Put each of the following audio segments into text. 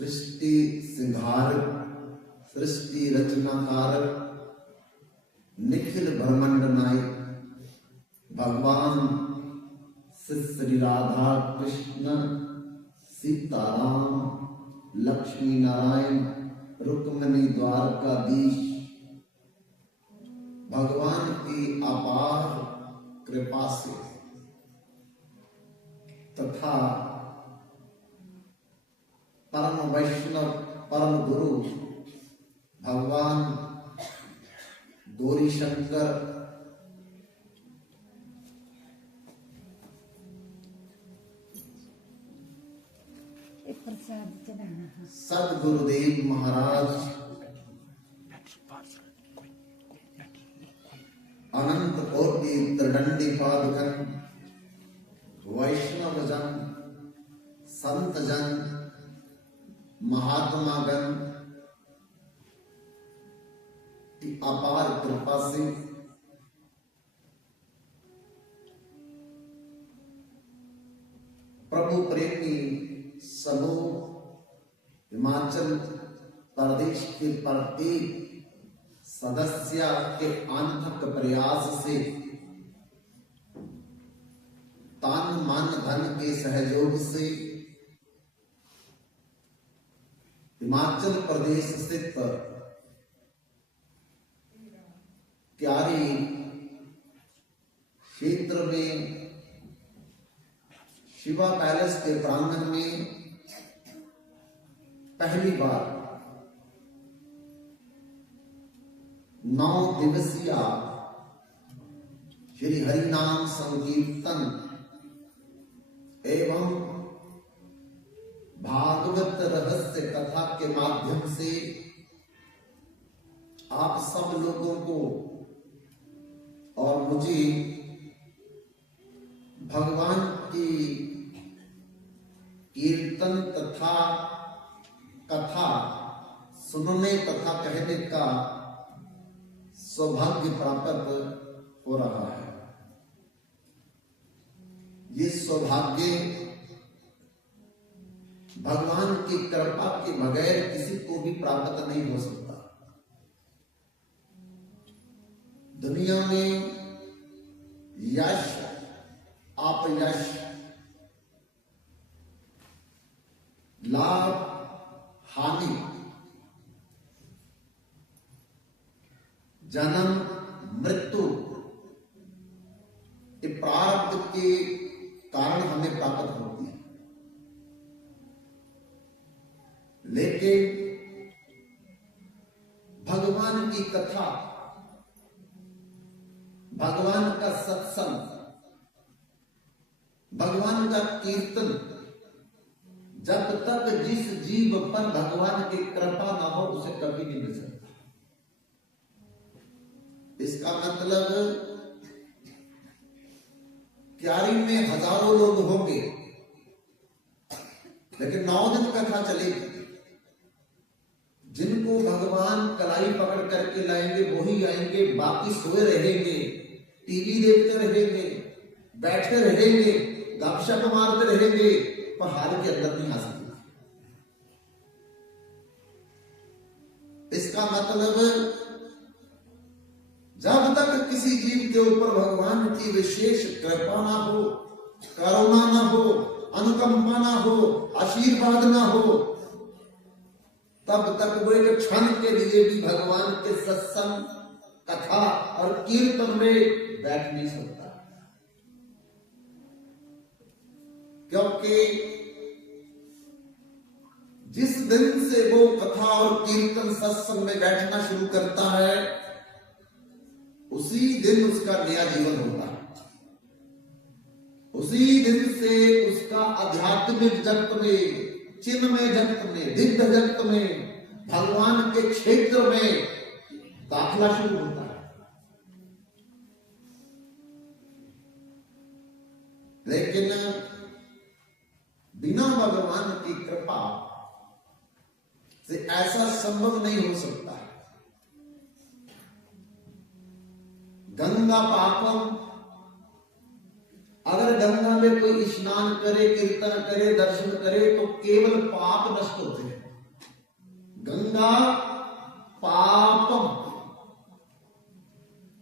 सृष्टि सिंहारक, सृष्टि रचनाकारक, निखिल ब्रह्मांड नायक भगवान श्री राधा कृष्ण सीताराम लक्ष्मी नारायण रुक्मिणी द्वारकाधीश भगवान की अपार कृपा से तथा परम वैष्णव परम गुरु भगवान गौरी शंकर सदगुरुदेव महाराज अनंत कोटि त्रिदंडी पादुकन वैष्णव जन संत जन महात्मा गण की अपार कृपा से प्रभु प्रेमी समूह हिमाचल प्रदेश के प्रत्येक सदस्य के अथक प्रयास से तान मन धन के सहयोग से हिमाचल प्रदेश स्थित क्यारी क्षेत्र में शिवा पैलेस के प्रांगण में पहली बार 9 दिवसीय श्री हरिनाम संकीर्तन एवं भागवत रहस्य कथा के माध्यम से आप सब लोगों को और मुझे भगवान की कीर्तन तथा कथा सुनने तथा कहने का सौभाग्य प्राप्त हो रहा है। ये सौभाग्य भगवान की कृपा के बगैर किसी को भी प्राप्त नहीं हो सकता। दुनिया में यश अपयश लाभ हानि जन्म मृत्यु ये प्रारब्ध के कारण हमें प्राप्त होती है, लेकिन भगवान की कथा भगवान का सत्संग भगवान का कीर्तन जब तक जिस जीव पर भगवान की कृपा ना हो उसे कभी नहीं मिल सकता। इसका मतलब क्यारी में हजारों लोग होंगे लेकिन 9 दिन कथा चलेगी। जिनको भगवान कलाई पकड़ करके लाएंगे वही आएंगे, बाकी सोए रहेंगे, टीवी देखते रहेंगे, बैठे रहेंगे, गपशप मारते रहेंगे, पहाड़ के अंदर नहीं आ सकते। इसका मतलब जब तक किसी जीव के ऊपर भगवान की विशेष कृपा ना हो, करुणा ना हो, अनुकंपा ना हो, आशीर्वाद ना हो, तब तक वो एक क्षण के लिए भी भगवान के सत्संग कथा और कीर्तन में बैठ नहीं सकता। क्योंकि जिस दिन से वो कथा और कीर्तन सत्संग में बैठना शुरू करता है उसी दिन उसका नया जीवन होता है। उसी दिन से उसका आध्यात्मिक जगत में, चिन्मय जगत में, दिव्य जगत में, भगवान के क्षेत्र में दाखिला शुरू होता है। लेकिन बिना भगवान की कृपा से ऐसा संभव नहीं हो सकता है। गंगा पापम, अगर गंगा में कोई स्नान करे, कीर्तन करे, दर्शन करे तो केवल पाप नष्ट होते हैं। गंगा पापम,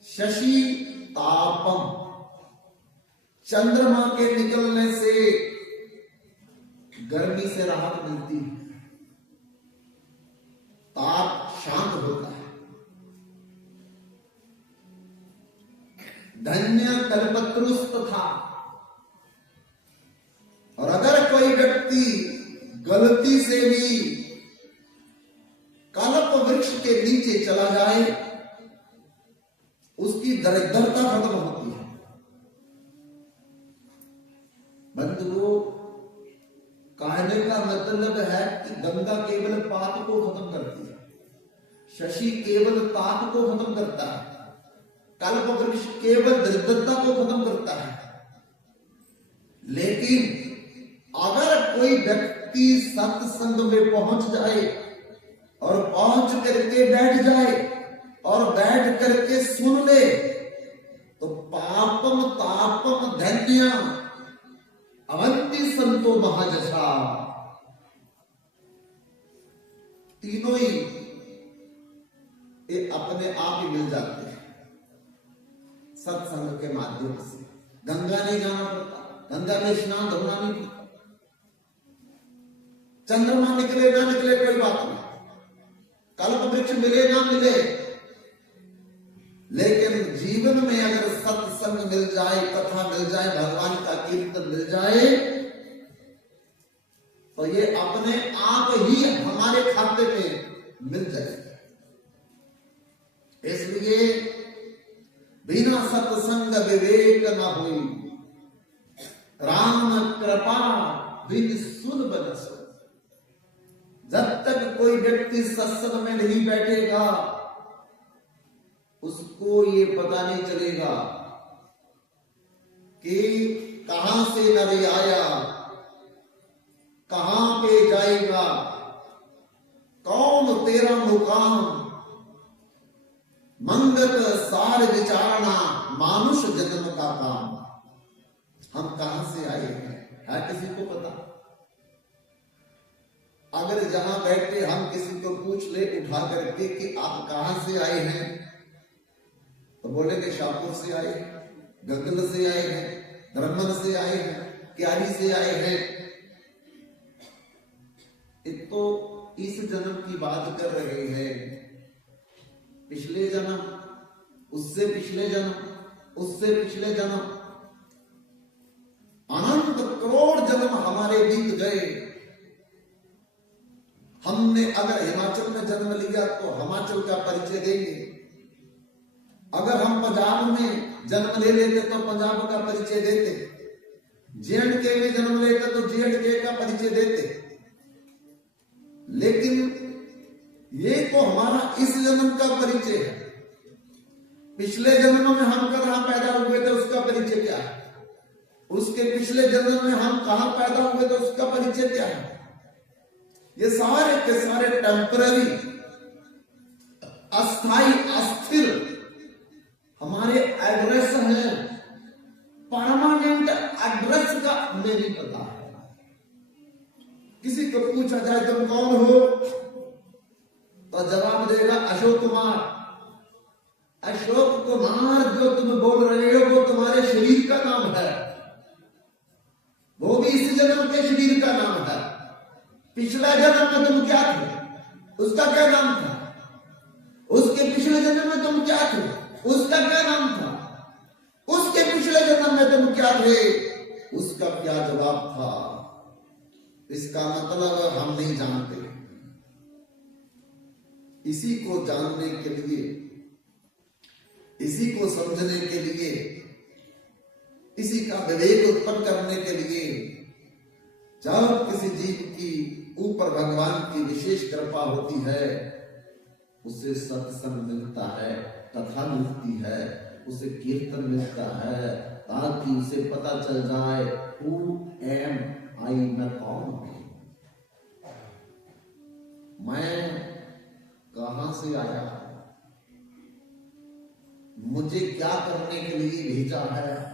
शशि तापम, चंद्रमा के निकलने से गर्मी से राहत मिलती है, ताप शांत होता है। धन्य कल्पतरुस्त था। और अगर कोई व्यक्ति गलती से भी कल्प वृक्ष के नीचे चला जाए, उसकी दरिद्रता खत्म होती है। बंधुओं, कहने का मतलब है कि गंगा केवल पाप को खत्म करती है, शशि केवल ताप को खत्म करता है, कल्प वृक्ष केवल दरिद्रता को खत्म करता है। लेकिन अगर कोई व्यक्ति सत्संग में पहुंच जाए और पहुंच करके बैठ जाए और बैठ करके सुन ले, तो पापम तापम धन्य अवंती संतो महाजसा, तीनों ही ये अपने आप ही मिल जाते हैं सत्संग के माध्यम से। गंगा नहीं जाना पड़ता, गंगा में स्नान धोना नहीं पड़ता, चंद्रमा निकले ना निकले कोई बात नहीं, कल्प वृक्ष मिले ना मिले, लेकिन जीवन में अगर सत्संग मिल जाए, कथा मिल जाए, भगवान का कीर्तन मिल जाए, तो ये अपने आप ही हमारे खाते में मिल जाएगा। इसलिए बिना सत्संग विवेक न हुई, राम कृपा बिन सुन बनस। जब तक कोई व्यक्ति सत्संग में नहीं बैठेगा, उसको ये पता नहीं चलेगा कि कहां से नर आया, कहां पे जाएगा, कौन तेरा मुकाम, मंगत सार विचारना मानुष जन्म का काम। हम कहां से आए हैं, है किसी को पता? अगर जहां बैठे हम किसी को पूछ ले उठा करके कि आप कहां से आए हैं, तो बोलेंगे शाहपुर से आए हैं, गगल से आए हैं, ब्रह्मन से आए हैं, क्यारी से आए हैं। एक तो इस जन्म की बात कर रहे हैं, पिछले जन्म, उससे पिछले जन्म, उससे पिछले जन्म, अनंत करोड़ जन्म हमारे बीत गए। हमने अगर हिमाचल में जन्म लिया तो हिमाचल का परिचय देंगे, अगर हम पंजाब में जन्म ले लेते तो पंजाब का परिचय देते, J&K में जन्म लेते तो J&K का परिचय देते। लेकिन ये तो हमारा इस जन्म का परिचय है, पिछले जन्म में हम कहां पैदा हुए थे उसका परिचय क्या है, उसके पिछले जन्म में हम कहां पैदा हुए थे उसका परिचय क्या है। ये सारे के सारे टेम्पररी, अस्थाई, अस्थिर हमारे एड्रेस हैं। परमानेंट एड्रेस का हमें नहीं पता है। किसी को पूछा जाए तुम कौन हो, तो जवाब देगा अशोक कुमार। अशोक कुमार जो तुम बोल रहे हो वो तुम्हारे शरीर का नाम है, वो भी इस जन्म के शरीर का नाम है। पिछला जन्म में तुम क्या थे, उसका क्या नाम था, उसके पिछले जन्म में तुम क्या थे, उसका क्या नाम था, उसके पिछले जन्म में तुम क्या थे, उसका क्या जवाब था। इसका मतलब हम नहीं जानते। इसी को जानने के लिए, इसी को समझने के लिए, इसी का विवेक उत्पन्न करने के लिए, जब किसी जीव की ऊपर भगवान की विशेष कृपा होती है, उसे सत्संग मिलता है, कथा मिलती है, उसे कीर्तन मिलता है, ताकि उसे पता चल जाए हु एम आई, मैं कौन हूं, मैं कहां से आया, मुझे क्या करने के लिए भेजा है।